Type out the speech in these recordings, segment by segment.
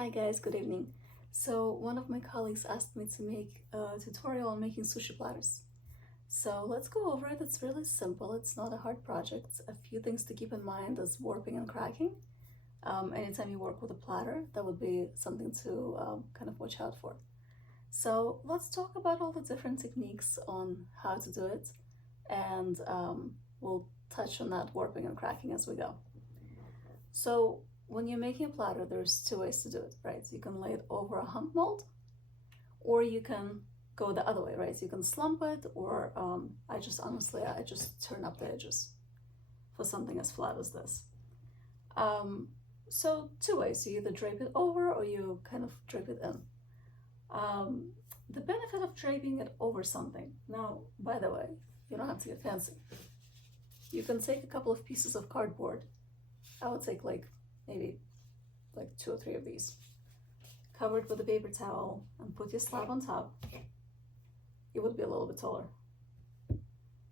Hi guys, good evening. So one of my colleagues asked me to make a tutorial on making sushi platters. So let's go over it. It's really simple. It's not a hard project. A few things to keep in mind is warping and cracking. Anytime you work with a platter, that would be something to kind of watch out for. So let's talk about all the different techniques on how to do it, and we'll touch on that warping and cracking as we go. So when you're making a platter, there's two ways to do it, right? So you can lay it over a hump mold, or you can go the other way, right? So you can slump it, or I just turn up the edges for something as flat as this. So two ways, you either drape it over or you kind of drape it in. The benefit of draping it over something, now, by the way, you don't have to get fancy. You can take a couple of pieces of cardboard. I would take maybe 2 or 3 of these, cover it with a paper towel and put your slab on top. It would be a little bit taller.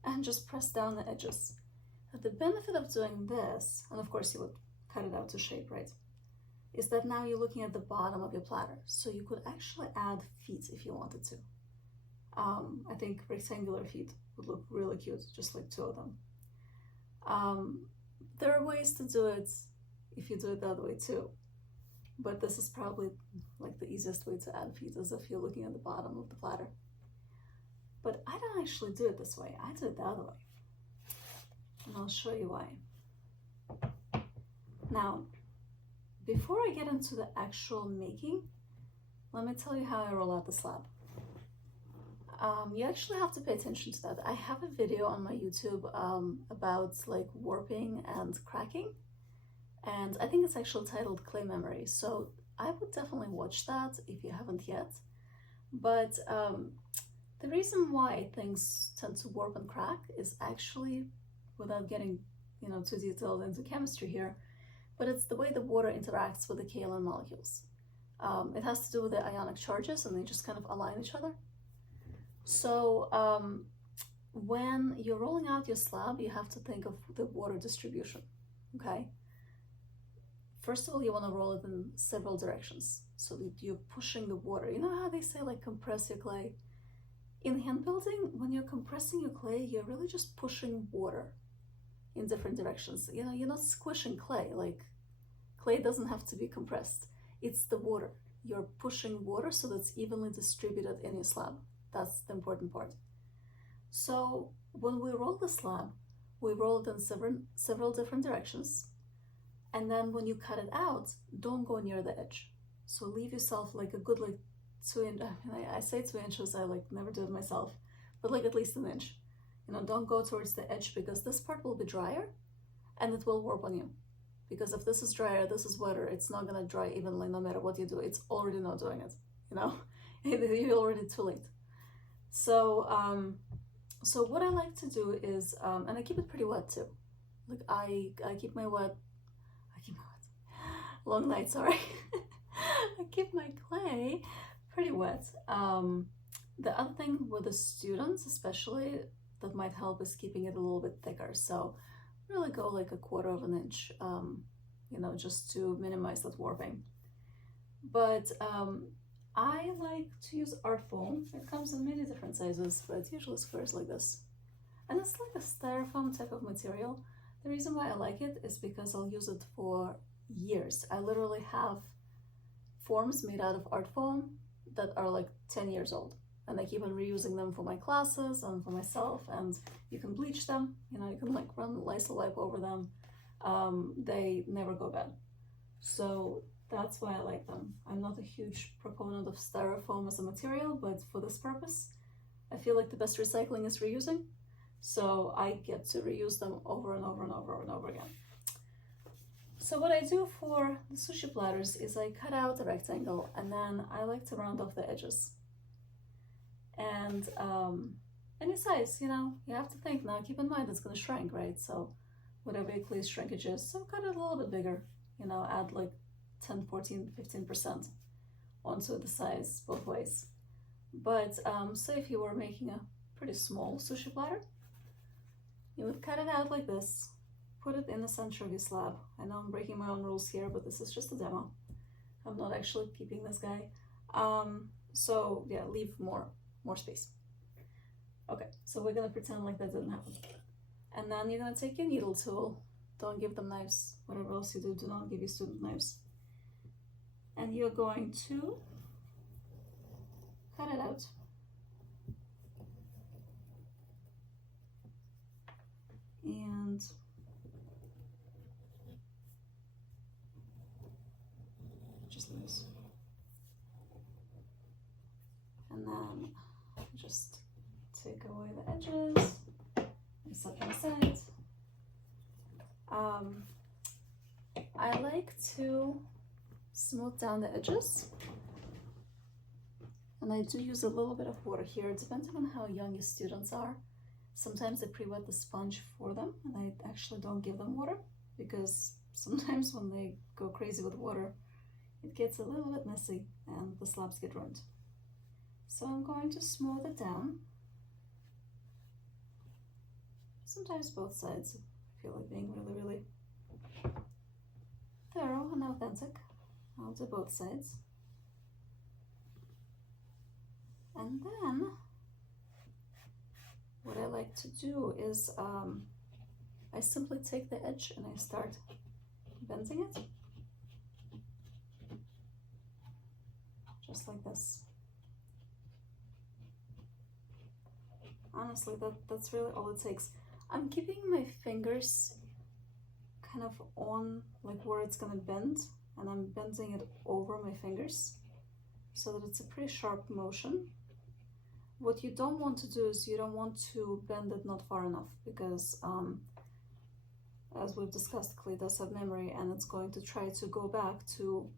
And just press down the edges. Now, the benefit of doing this, and of course you would cut it out to shape, right, is that now you're looking at the bottom of your platter. So you could actually add feet if you wanted to. I think rectangular feet would look really cute, just like 2 of them. There are ways to do it if you do it the other way too, but this is probably like the easiest way to add feet, is if you're looking at the bottom of the platter. But I don't actually do it this way. I do it the other way, and I'll show you why. Now, before I get into the actual making, let me tell you how I roll out the slab. You actually have to pay attention to that. I have a video on my YouTube about warping and cracking, and I think it's actually titled Clay Memory, so I would definitely watch that if you haven't yet. But the reason why things tend to warp and crack is actually, without getting too detailed into chemistry here, but it's the way the water interacts with the kaolin molecules. It has to do with the ionic charges, and they just kind of align each other. So when you're rolling out your slab, you have to think of the water distribution, okay? First of all, you want to roll it in several directions so that you're pushing the water. You know how they say compress your clay? In hand building, when you're compressing your clay, you're really just pushing water in different directions. You're not squishing clay. Clay doesn't have to be compressed. It's the water. You're pushing water so that's evenly distributed in your slab. That's the important part. So when we roll the slab, we roll it in several different directions. And then when you cut it out, don't go near the edge. So leave yourself a good 2 inch. I say 2 inches, I never do it myself, but at least an inch. Don't go towards the edge, because this part will be drier and it will warp on you. Because if this is drier, this is wetter, it's not gonna dry evenly no matter what you do. It's already not doing it, You're already too late. So so what I like to do is, and I keep it pretty wet too. I keep my long night, sorry. I keep my clay pretty wet. The other thing with the students especially that might help is keeping it a little bit thicker. So really go a 1/4 of an inch, just to minimize that warping. But I like to use art foam. It comes in many different sizes, but usually squares like this. And it's like a styrofoam type of material. The reason why I like it is because I'll use it for years. I literally have forms made out of art foam that are 10 years old, and I keep on reusing them for my classes and for myself. And you can bleach them, you can run Lysol wipe over them. They never go bad. So that's why I like them. I'm not a huge proponent of styrofoam as a material, but for this purpose, I feel like the best recycling is reusing. So I get to reuse them over and over and over and over again. So what I do for the sushi platters is I cut out a rectangle, and then I like to round off the edges. And any size, you have to think. Now keep in mind it's going to shrink, right? So whatever your clay's shrinkage is, so cut it a little bit bigger, add 10, 14, 15% onto the size both ways. But say if you were making a pretty small sushi platter, you would cut it out like this, put it in the center of your slab. I know I'm breaking my own rules here, but this is just a demo. I'm not actually keeping this guy. So yeah, leave more space. Okay, so we're gonna pretend like that didn't happen. And then you're gonna take your needle tool. Don't give them knives. Whatever else you do, do not give your student knives. And you're going to cut it out. And just loose. And then just take away the edges and set them aside. I like to smooth down the edges, and I do use a little bit of water here, depending on how young your students are. Sometimes I pre-wet the sponge for them, and I actually don't give them water, because sometimes when they go crazy with water, it gets a little bit messy and the slabs get ruined. So I'm going to smooth it down. Sometimes both sides. I feel like being really thorough and authentic. I'll do both sides. And then what I like to do is I simply take the edge and I start bending it. Just like this. Honestly, that's really all it takes. I'm keeping my fingers kind of on like where it's gonna bend, and I'm bending it over my fingers so that it's a pretty sharp motion. What you don't want to do is you don't want to bend it not far enough, because as we've discussed, clay does have memory, and it's going to try to go back to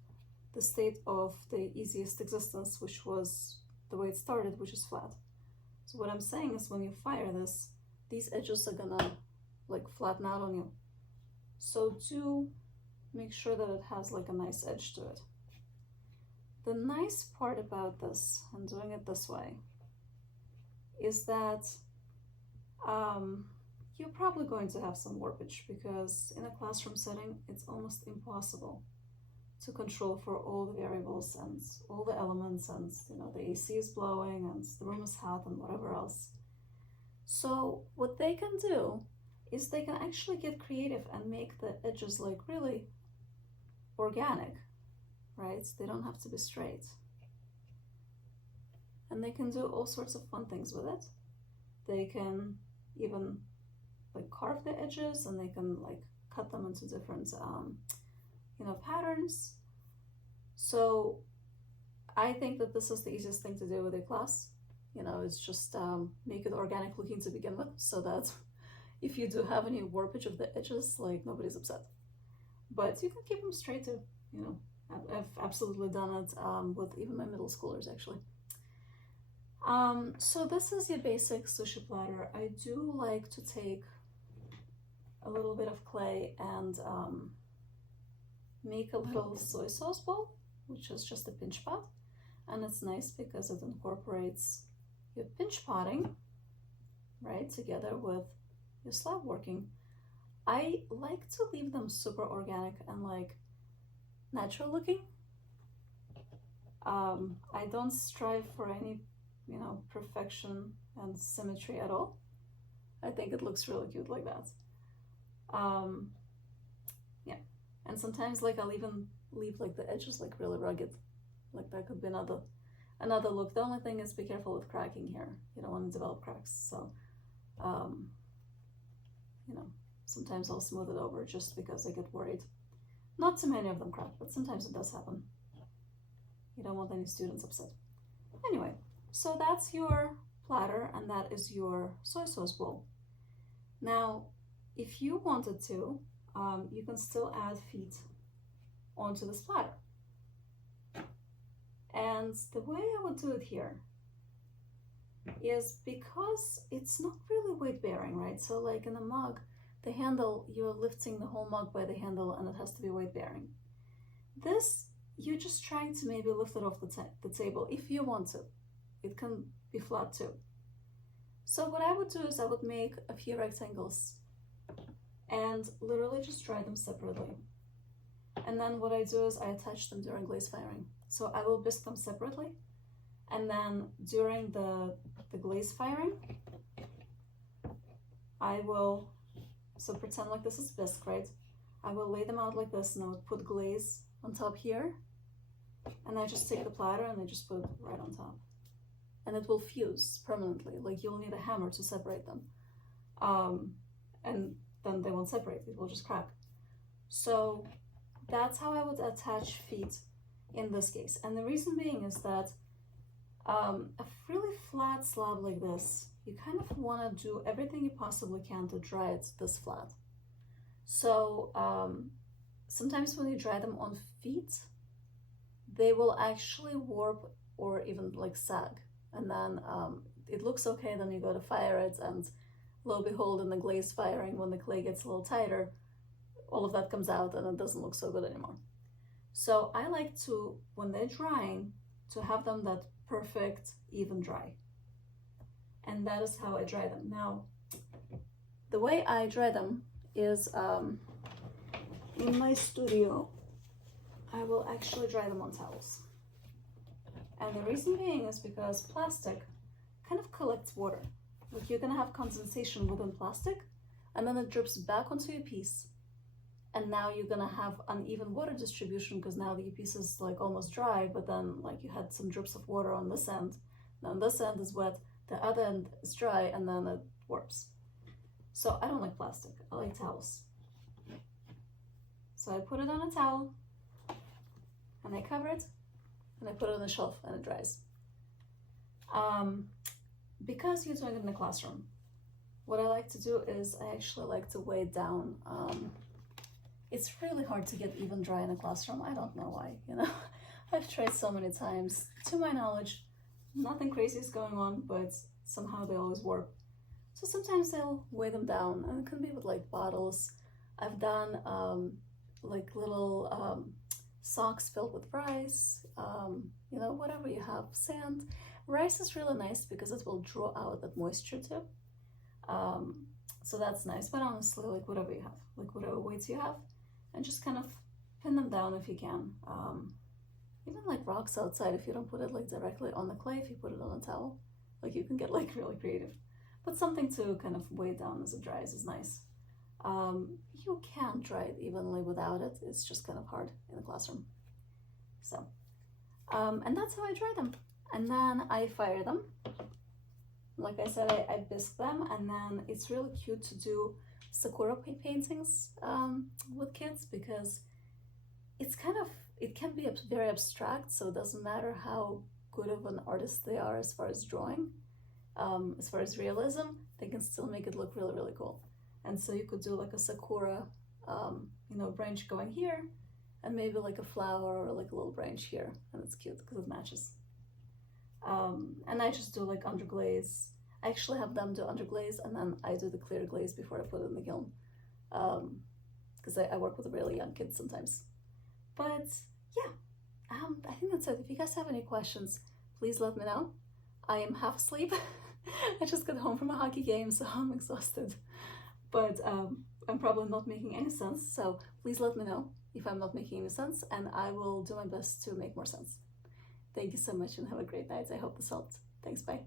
the state of the easiest existence, which was the way it started, which is flat. So what I'm saying is when you fire this, these edges are gonna like flatten out on you. So do make sure that it has like a nice edge to it. The nice part about this, and doing it this way, is that you're probably going to have some warpage, because in a classroom setting, it's almost impossible to control for all the variables and all the elements, and you know, the AC is blowing and the room is hot and whatever else. So what they can do is they can actually get creative and make the edges like really organic, right? They don't have to be straight. And they can do all sorts of fun things with it. They can even like carve the edges, and they can like cut them into different you know, patterns. So I think that this is the easiest thing to do with a class. You know, it's just make it organic looking to begin with, so that if you do have any warpage of the edges, like nobody's upset. But you can keep them straight too. You know, I've absolutely done it with even my middle schoolers actually. So this is your basic sushi platter. I do like to take a little bit of clay and make a little soy sauce bowl, which is just a pinch pot. And it's nice because it incorporates your pinch potting, right, together with your slab working. I like to leave them super organic and like natural looking. I don't strive for any, you know, perfection and symmetry at all. I think it looks really cute like that. Yeah, and sometimes like I'll even leave like the edges like really rugged. Like that could be another look. The only thing is be careful with cracking here. You don't want to develop cracks. So, you know, sometimes I'll smooth it over just because I get worried. Not too many of them crack, but sometimes it does happen. You don't want any students upset. Anyway, so that's your platter, and that is your soy sauce bowl. Now, if you wanted to, you can still add feet onto this platter. And the way I would do it here is, because it's not really weight bearing, right? So like in a mug, the handle, you're lifting the whole mug by the handle, and it has to be weight bearing. This, you're just trying to maybe lift it off the table if you want to. It can be flat too. So what I would do is I would make a few rectangles and literally just dry them separately. And then what I do is I attach them during glaze firing. So I will bisque them separately, and then during the glaze firing, I will, so pretend like this is bisque, right? I will lay them out like this, and I would put glaze on top here, and I just take the platter and I just put it right on top. And it will fuse permanently, like you'll need a hammer to separate them. And then they won't separate, it will just crack. So that's how I would attach feet in this case. And the reason being is that a really flat slab like this, you kind of want to do everything you possibly can to dry it this flat. So sometimes when you dry them on feet, they will actually warp or even like sag. And then it looks okay, then you go to fire it, and lo and behold, in the glaze firing, when the clay gets a little tighter, all of that comes out and it doesn't look so good anymore. So I like to, when they're drying, to have them that perfect, even dry. And that is how I dry them. Now, the way I dry them is in my studio, I will actually dry them on towels. And the reason being is because plastic kind of collects water. Like you're gonna have condensation within plastic, and then it drips back onto your piece. And now you're gonna have uneven water distribution because now the piece is like almost dry, but then like you had some drips of water on this end. Now this end is wet, the other end is dry, and then it warps. So I don't like plastic, I like towels. So I put it on a towel, and I cover it, and I put it on the shelf, and it dries. Because you're doing it in the classroom, what I like to do is I actually like to weigh it down. It's really hard to get even dry in a classroom. I don't know why, you know. I've tried so many times. To my knowledge, nothing crazy is going on, but somehow they always warp. So sometimes I'll weigh them down, and it can be with like bottles. I've done like little socks filled with rice, you know, whatever you have, sand. Rice is really nice because it will draw out that moisture too. So that's nice, but honestly, like whatever you have, like whatever weights you have, and just kind of pin them down if you can. Even like rocks outside, if you don't put it like directly on the clay, if you put it on a towel, like you can get like really creative. But something to kind of weigh down as it dries is nice. You can dry it evenly without it. It's just kind of hard in the classroom. So, and that's how I dry them. And then I fire them. Like I said, I bisque them, and then it's really cute to do sakura paintings with kids because it's kind of, it can be very abstract, so it doesn't matter how good of an artist they are as far as drawing, as far as realism, they can still make it look really, really cool. And so you could do like a sakura, you know, branch going here, and maybe like a flower or like a little branch here, and it's cute because it matches. And I just do like underglaze. I actually have them do underglaze, and then I do the clear glaze before I put it in the kiln, because I work with really young kids sometimes. But yeah, I think that's it. If you guys have any questions, please let me know. I am half asleep. I just got home from a hockey game, so I'm exhausted. But I'm probably not making any sense, so please let me know if I'm not making any sense, and I will do my best to make more sense. Thank you so much and have a great night. I hope this helped. Thanks, bye.